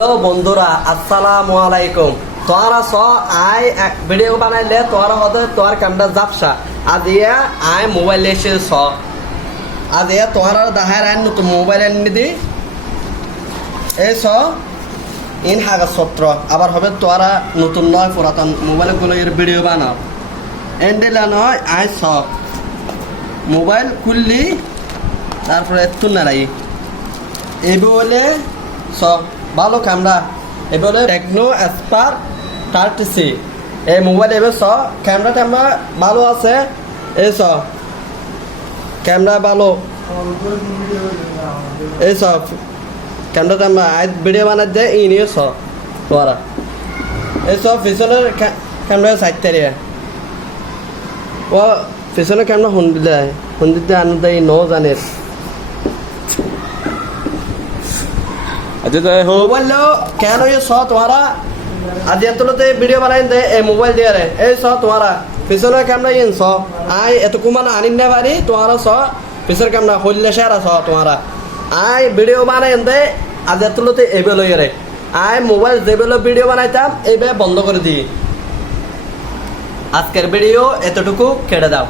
Hello বন্ধুরা, আসসালামু আলাইকুম। তোরা আই ভিডিও বানাইলে তোরা হতে তোর ক্যামেরা জাপসা আদিয়া আই মোবাইল এসে আদিয়া তোরা দাহার আইন নতুন মোবাইল এনে দি এই ইন হাগা সত্র আবার হবে তোরা নতুন নয় পুরাতন মোবাইল গুলো এর ভিডিও বানাও এন্ডেলা নয় আই মোবাইল খুললি তারপরে একটু নাড়াই এই বলে ভালো ক্যামেরা এবারে টেকনো এসপার 30C এই মোবাইল এবার ক্যামেরা ভালো আছে এই ক্যামেরা ভালো এই ক্যামেরা আজ ভিডিও বানাই দে ই নিয়ে তোরা এই পিছনের ক্যামেরা সাইডতে রে ও পিছনের ক্যামেরা হুন্দিতে আনু দেয় ন জানের মোবাইল কেন তোমারা আজ এতলোতে ভিডিও বানাই দে এই মোবাইল দিয়ে রে এই তোমারা পিছনের ক্যামেরা ইন আই এত কুমান আনিন না পারি তোমারা পিছনের ক্যামেরা হইলে সেরা তোমারা আই ভিডিও বানাই দে আজ এতলোতে এবে লই রে আই মোবাইল যেবেলো ভিডিও বানাইতাম এইবে বন্ধ করে দিই আজকের ভিডিও এতটুকু কেটে দাও।